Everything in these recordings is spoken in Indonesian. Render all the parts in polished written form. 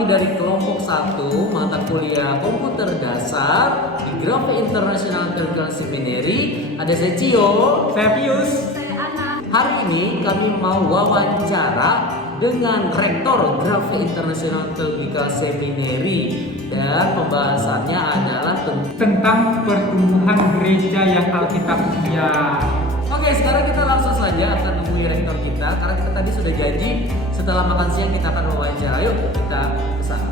lagi dari kelompok 1 mata kuliah komputer dasar di Grove International Theological Seminary. Ada saya Cio, Saya Pius. Saya Ana. hari ini kami mau wawancara dengan Rektor Grove International Theological Seminary dan pembahasannya adalah Tentang pertumbuhan gereja yang alkitabiah. Oke, sekarang kita langsung saja akan nemui rektor kita karena kita tadi sudah janji setelah makan siang kita akan wawancara. Yuk kita kesana.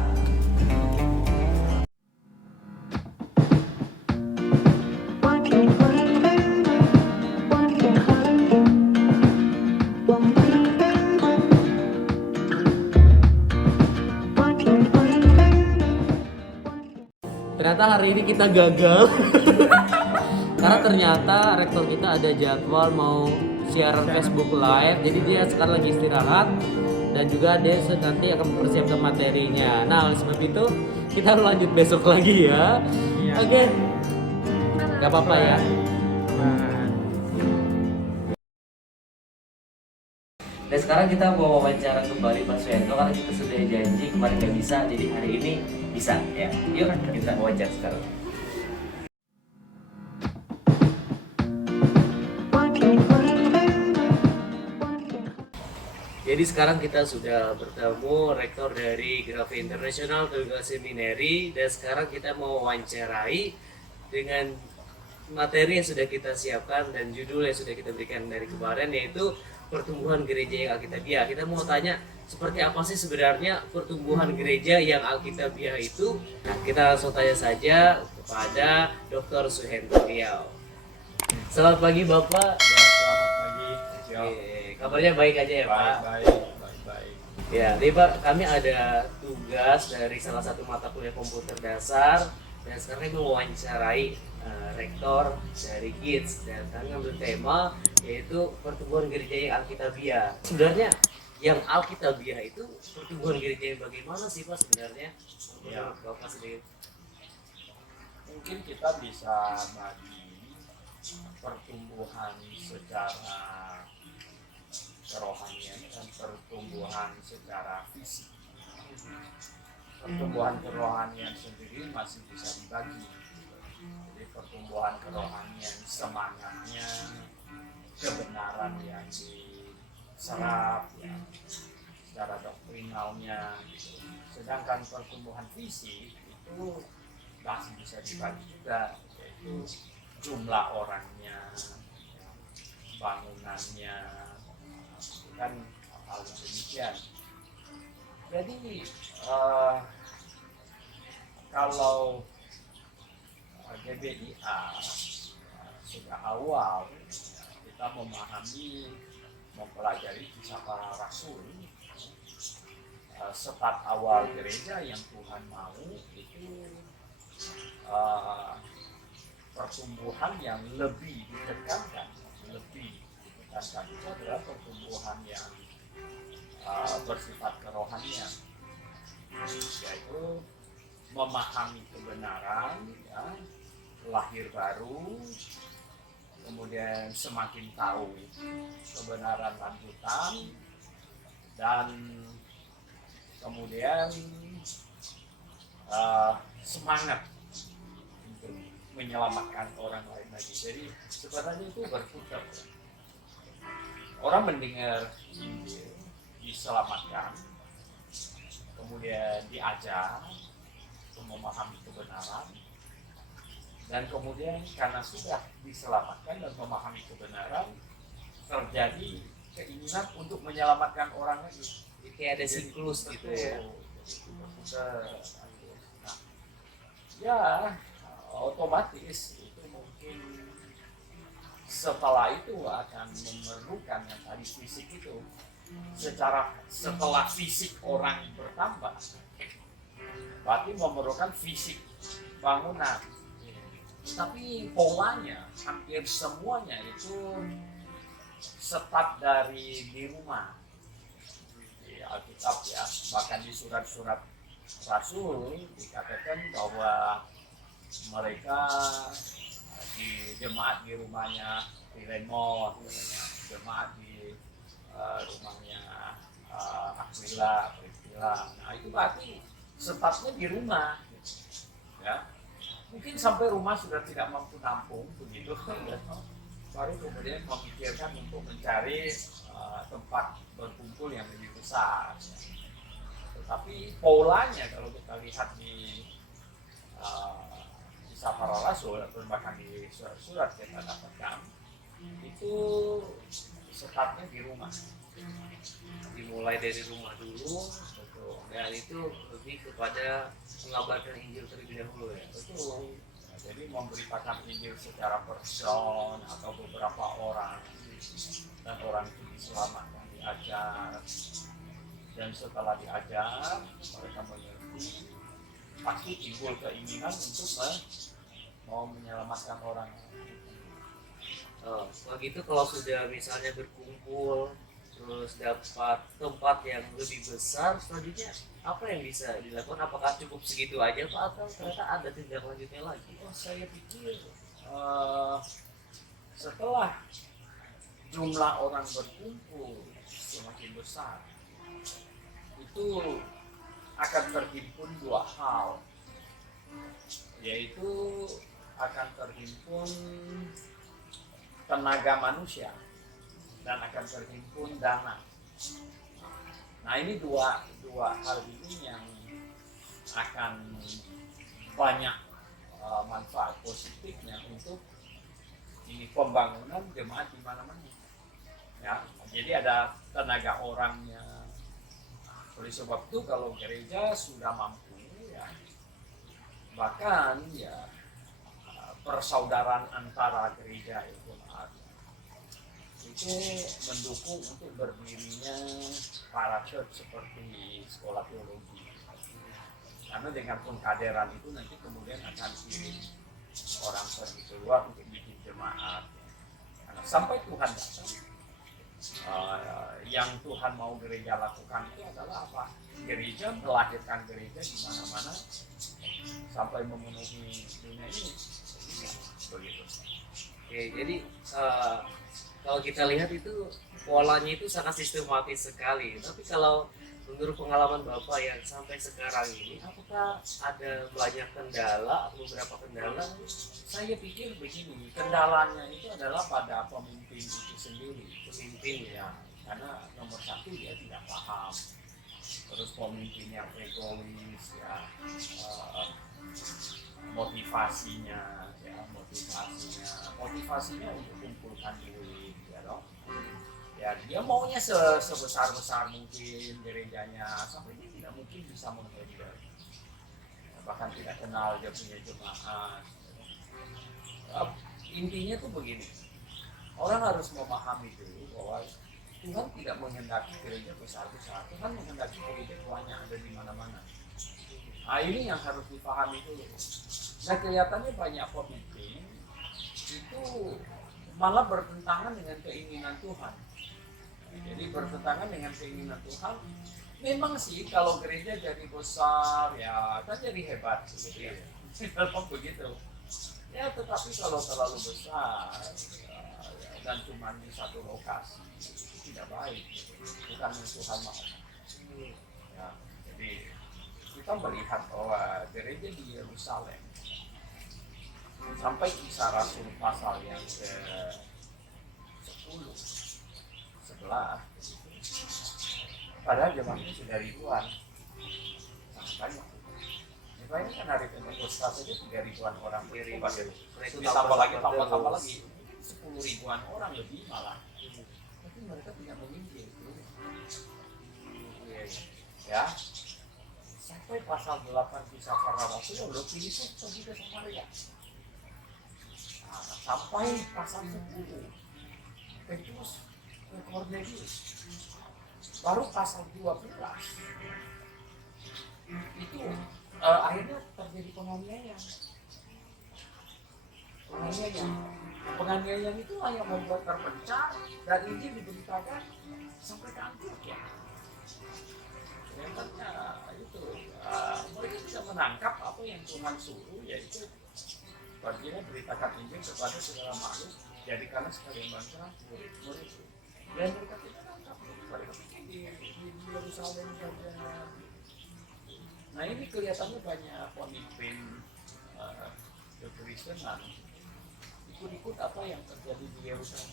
Ternyata hari ini kita gagal karena ternyata rektor kita ada jadwal mau siaran Facebook Live, jadi dia sekarang lagi istirahat dan juga dia nanti akan mempersiapkan materinya. Nah, oleh sebab itu kita lanjut besok lagi ya. Iya. Oke, nggak apa-apa ya. Dan sekarang kita mau wawancara kembali Pak Suyanto karena kita sudah janji kemarin nggak bisa, jadi hari ini bisa ya. Yuk kita wawancara sekarang. Jadi sekarang kita sudah bertemu rektor dari Grove International Theological Seminary dan sekarang kita mau wawancarai dengan materi yang sudah kita siapkan dan judul yang sudah kita berikan dari kemarin, yaitu pertumbuhan gereja yang alkitabiah. Kita mau tanya seperti apa sih sebenarnya pertumbuhan gereja yang alkitabiah itu? Nah, kita langsung tanya saja kepada Dr. Suhendro Riau. Selamat pagi Bapak. Ya, selamat pagi. Kabarnya baik aja ya Pak? Baik. Ya, jadi Pak, kami ada tugas dari salah satu mata kuliah komputer dasar dan sekarang kami mewawancarai rektor dari GITS dan kami ambil tema yaitu pertumbuhan gereja yang alkitabiah. Sebenarnya yang alkitabiah itu pertumbuhan gereja yang bagaimana sih Pak sebenarnya? Ya. Bapak sedikit. Mungkin kita bisa bagi pertumbuhan secara kerohanian dan pertumbuhan secara fisik. Pertumbuhan kerohanian sendiri masih bisa dibagi. Jadi pertumbuhan kerohanian semangatnya, kebenaran yang diserap ya, secara doktrinalnya gitu. Sedangkan pertumbuhan fisik itu masih bisa dibagi juga, yaitu jumlah orangnya, ya, bangunannya, kan hal demikian. Jadi kalau GBIA sejak awal kita memahami, mempelajari kisah para rasul, start awal gereja yang Tuhan mau itu pertumbuhan yang lebih ditekankan itu adalah pertumbuhan yang bersifat kerohanian, yaitu memahami kebenaran, ya, lahir baru, kemudian semakin tahu kebenaran lanjutan, dan kemudian semangat untuk menyelamatkan orang lain lagi. Jadi sebenarnya itu berputar. Orang mendengar Injil, diselamatkan, kemudian diajar untuk memahami kebenaran, dan kemudian karena sudah diselamatkan dan memahami kebenaran, terjadi keinginan untuk menyelamatkan orang lagi. Kayak ada siklus gitu ya. Nah, ya otomatis itu mungkin setelah itu akan memerlukan yang tadi fisik itu. Setelah fisik orang bertambah, berarti memerlukan fisik bangunan. Tapi polanya hampir semuanya itu start dari di rumah. Di Alkitab ya, bahkan di surat-surat Rasul dikatakan bahwa mereka di jemaat di rumahnya Filemon, jemaat di rumahnya Aquila, Priscilla. Nah itu berarti stopnya di rumah, ya. Mungkin sampai rumah sudah tidak mampu nampung begitu, baru kemudian memikirkan untuk mencari tempat berkumpul yang lebih besar. Tetapi polanya kalau kita lihat di kisah para rasul atau bahkan di surat-surat kita dapatkan, itu stopnya di rumah. Dimulai dari rumah dulu, dan itu lebih kepada mengabarkan Injil terlebih dahulu ya. Betul. Nah, jadi memberitakan Injil secara person atau beberapa orang, dan orang itu diselamatkan, diajar, dan setelah diajar mereka mengerti, pasti timbul keinginan untuk mau menyelamatkan orang. Kalau gitu, kalau sudah misalnya berkumpul terus dapat tempat yang lebih besar, selanjutnya apa yang bisa dilakukan? Apakah cukup segitu aja Pak, atau ternyata ada tindak lanjutnya lagi? Oh, saya pikir setelah jumlah orang berkumpul semakin besar, itu akan terhimpun dua hal, yaitu akan terhimpun tenaga manusia dan akan terhimpun dana. Nah, ini dua hal ini yang akan banyak manfaat positifnya untuk ini pembangunan jemaat di mana-mana. Ya, jadi ada tenaga orangnya. Oleh sebab itu kalau gereja sudah mampu, ya, bahkan ya persaudaraan antara gereja itu mendukung untuk berdirinya para church seperti sekolah teologi. Karena dengan pengkaderan itu nanti kemudian akan kirim orang pergi keluar untuk bikin jemaat. Karena sampai Tuhan datang, yang Tuhan mau gereja lakukan itu adalah apa? Gereja melahirkan gereja di mana-mana sampai memenuhi dunia ini. Begitu. Oke, jadi kalau kita lihat itu polanya itu sangat sistematis sekali. Tapi kalau menurut pengalaman Bapak yang sampai sekarang ini, apakah ada banyak kendala atau beberapa kendala? Saya pikir begini, kendalanya itu adalah pada pemimpin itu sendiri. Pemimpin ya, karena nomor satu dia tidak paham. Terus pemimpin yang egois ya, motivasinya untuk kumpulkan duit, ya dong. Ya dia maunya sebesar mungkin gerejanya, sampai dia tidak mungkin bisa menghandle, bahkan tidak kenal dia punya jemaat. Intinya tuh begini, orang harus memahami dulu bahwa Tuhan tidak menghendaki gereja besar-besar, Tuhan menghendaki gereja banyak ada di mana-mana. Nah, ini yang harus dipahami dulu. Nah, kelihatannya banyak pemimpin itu malah bertentangan dengan keinginan Tuhan. Jadi bertentangan dengan keinginan Tuhan. Memang sih kalau gereja jadi besar ya kan jadi hebat gitu ya. Kalau begitu. Ya tetapi kalau terlalu besar dan cuma di satu lokasi itu tidak baik. Bukan yang Tuhan mau. Ya, jadi kita melihat bahwa gereja di Yerusalem sampai Kisah Rasul pasal yang ke-10, 11, padahal jemaatnya sudah ribuan, sangat banyak. Bayangkan hari Pentakosta saja 3.000-an orang bertobat, ditambah lagi 10 ribuan orang lebih malah. Tapi mereka tidak menginjil, ya. Sampai pasal 8 Kisah Para Rasul, udah Filipus pergi ke Samaria. Nah, sampai pasal 10 Petrus ke Kornelius. Baru pasal 12 itu akhirnya terjadi penganiayaan. Penganiayaan itulah yang membuat terpecah dan Injil diberitakan sampai ke Antioquia. Sebenarnya itu mereka bisa menangkap apa yang Tuhan suruh, yaitu bagiannya beritakan Injil kepada segala makhluk, jadikanlah sekalian bangsa murid-murid. Dan mereka tidak nangkap, mereka di Yerusalem saja. Nah ini kelihatannya banyak pemimpin kekristenan ikut-ikut apa yang terjadi di Yerusalem.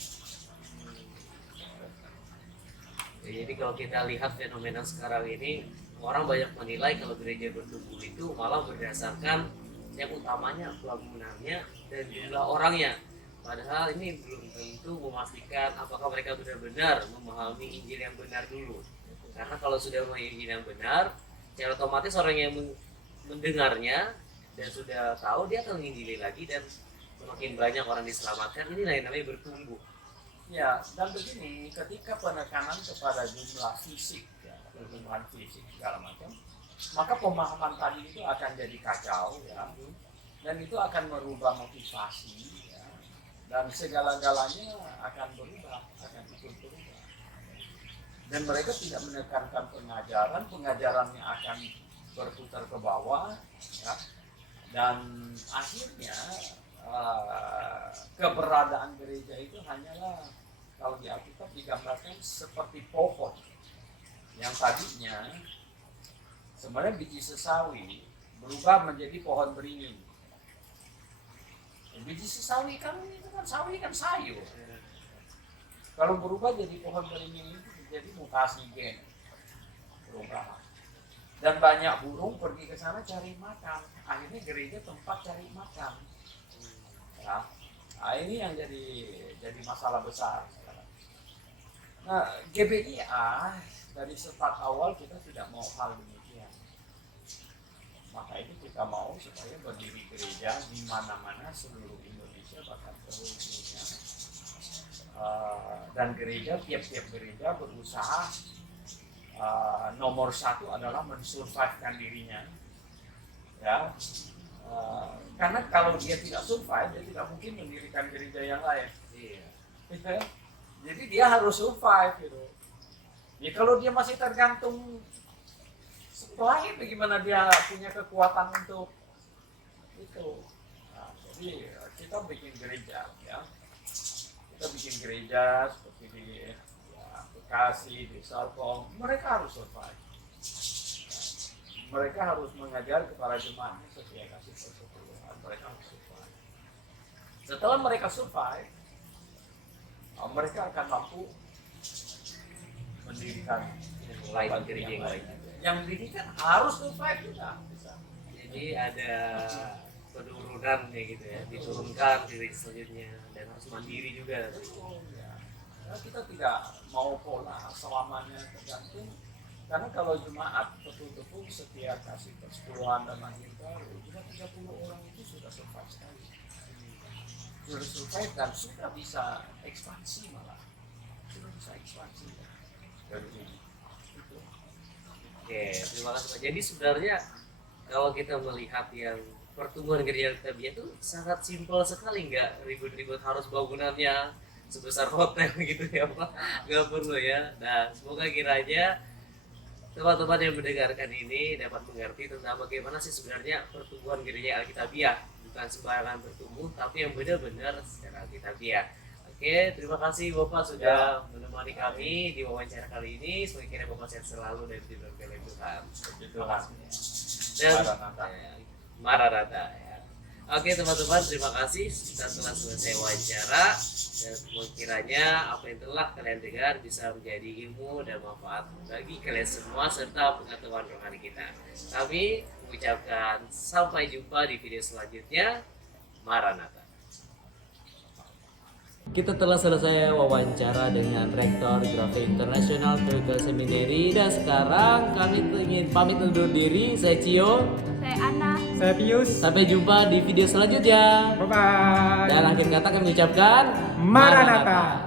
Ya, jadi kalau kita lihat fenomena sekarang ini, orang banyak menilai kalau gereja bertumbuh itu malah berdasarkan yang utamanya bangunannya dan jumlah orangnya. Padahal ini belum tentu memastikan apakah mereka benar-benar memahami Injil yang benar dulu. Karena kalau sudah memahami Injil yang benar, secara otomatis orang yang mendengarnya dan sudah tahu, dia akan menginjili lagi dan semakin banyak orang diselamatkan. Inilah yang namanya bertumbuh. Ya, dan begini, ketika penekanan kepada jumlah fisik, ya, pertumbuhan fisik segala macam, maka pemahaman tadi itu akan jadi kacau, ya, dan itu akan merubah motivasi, ya, dan segala-galanya akan berubah, akan ikut berubah. Dan mereka tidak menekankan pengajarannya akan berputar ke bawah, ya, dan akhirnya keberadaan gereja itu hanyalah, kalau di Alkitab digambarkan seperti pohon yang tadinya sebenarnya biji sesawi berubah menjadi pohon beringin. Biji sesawi kan itu kan sawi kan sayur. Kalau berubah jadi pohon beringin itu jadi mutasi gen, berubah. Dan banyak burung pergi ke sana cari makan. Akhirnya gereja tempat cari makan. Ya. Nah, ini yang jadi masalah besar. Nah, GBIA dari start awal kita tidak mau hal demikian. Maka itu kita mau supaya berdiri gereja di mana-mana seluruh Indonesia bahkan seluruh dunia. Dan gereja, tiap-tiap gereja berusaha nomor satu adalah mensurvivekan dirinya. Ya. Karena kalau dia tidak survive, dia tidak mungkin mendirikan gereja yang lain. Iya. Jadi dia harus survive gitu. Ya kalau dia masih tergantung supply, bagaimana dia punya kekuatan untuk itu? Nah, jadi kita bikin gereja, ya. Kita bikin gereja seperti di Bekasi, di Salpong, mereka harus survive. Mereka harus mengajar kepada jemaatnya sesuai kasih persepuluhan. Mereka harus survive. Setelah mereka survive, mereka akan mampu mendirikan Lain gereja yang lain. Yang didirikan harus survive juga. Jadi ada penurunan ya gitu ya, diturunkan diri selanjutnya dan harus mandiri juga. Betul, ya. Nah, kita tidak mau pola selamanya tergantung. Karena kalau jemaat betul-betul setia kasih persepuluhan dan lahir baru, juga 30 orang itu sudah survive sekali. Sudah survive dan sudah bisa ekspansi malah. Sudah bisa ekspansi. Dari ini. Itu. Oke, terima kasih Pak. Jadi sebenarnya kalau kita melihat yang pertumbuhan gereja Alkitabiah itu sangat simpel sekali, nggak ribut-ribut harus bangunannya sebesar hotel gitu ya Pak. Nggak perlu ya. Nah, semoga kiranya teman-teman yang mendengarkan ini dapat mengerti tentang bagaimana sih sebenarnya pertumbuhan gereja Alkitabiah. Bukan sembarangan bertumbuh, tapi yang benar-benar secara Alkitabiah. Oke, terima kasih Bapak sudah menemani kami di wawancara kali ini. Semoga kiranya Bapak sehat selalu dan diberkati oleh Tuhan. Terima kasih. Dan Maranatha. Maranatha ya. Oke teman-teman, terima kasih kita telah selesai wawancara dan semoga kiranya apa yang telah kalian dengar bisa menjadi ilmu dan manfaat bagi kalian semua serta pengetahuan rohani kita. Kami mengucapkan sampai jumpa di video selanjutnya. Maranatha. Kita telah selesai wawancara dengan Rektor Grafe International Theological Seminary dan sekarang kami ingin pamit undur diri. Saya Cio. Saya Ana. Saya Pius. Sampai jumpa di video selanjutnya. Bye-bye. Dan akhir kata kami ucapkan Maranatha.